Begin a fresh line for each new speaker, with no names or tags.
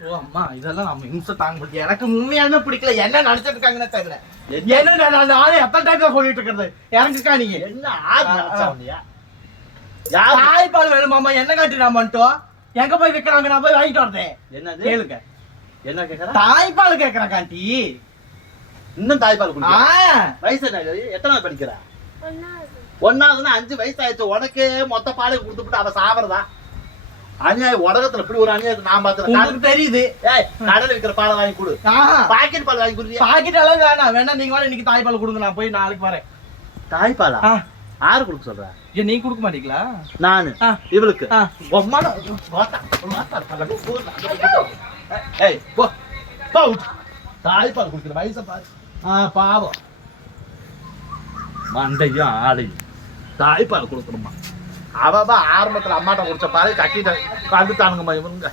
ஓ அம்மா இதெல்லாம் நம்ம இம்சை தாங்க முடியாது. எனக்கு உண்மையாலுமே பிடிக்கல. என்ன நினைச்சிட்டு இருக்காங்கன்னு தெரியல. என்ன? நான் நான் நானே எத்தனை டைம்ல சொல்லிட்டு இருக்கிறது? இறங்குக்கா நீங்க
என்ன? யாரு?
தாய்ப்பால் வேணுமாமா என்ன காட்டி நான் பண்ணிட்டோம் எங்க போய் விக்கிறாங்க? நான் போய் வாங்கிட்டு வரதேன்
என்னது?
கேளுங்க.
என்ன கேக்குற?
தாய்ப்பால் கேக்குறேன் காண்டி.
இன்னும் தாய்ப்பால்
ஆ.
குடிக்கிற வயசு என்ன? எத்தனை படிக்கிற? ஒன்னாவதுன்னா அஞ்சு வயசு ஆயிடுச்சு. உனக்கு மொத்த பாலை கொடுத்துட்டு அவ சாப்பிடுறதா அநியாயம் உலகத்துல இப்படி ஒரு அநியாயத்தை நான்
உங்களுக்கு தெரியுது.
ஏய் கடல விக்கிற பாலை வாங்கி கொடு. பாக்கெட் பால் வாங்கி குடுறியா
பாக்கெட் எல்லாம் வேணாம். வேணா நீங்க வேணா இன்னைக்கு தாய்ப்பால் கொடுங்க நான் போய் நாளைக்கு வரேன்.
தாய்ப்பாலா
ஆ.
யாரு கொடுக்க சொல்ற?
ஏன் நீங்க கொடுக்க மாட்டீங்களா?
நானு. இவளுக்கு. பொம்மான. ஏய் போ. போ. தாய்ப்பால் குடிக்கிற வயசை பாரு. ஆ பாவம். மண்டையும் ஆளையும் தாய்ப்பால் கொடுக்கணுமா? அவ தான் ஆரம்பத்தில் அம்மாட்ட குடிச்ச பாரு கட்டிட்டு வந்துட்டானுங்கம்மா இவனுங்க.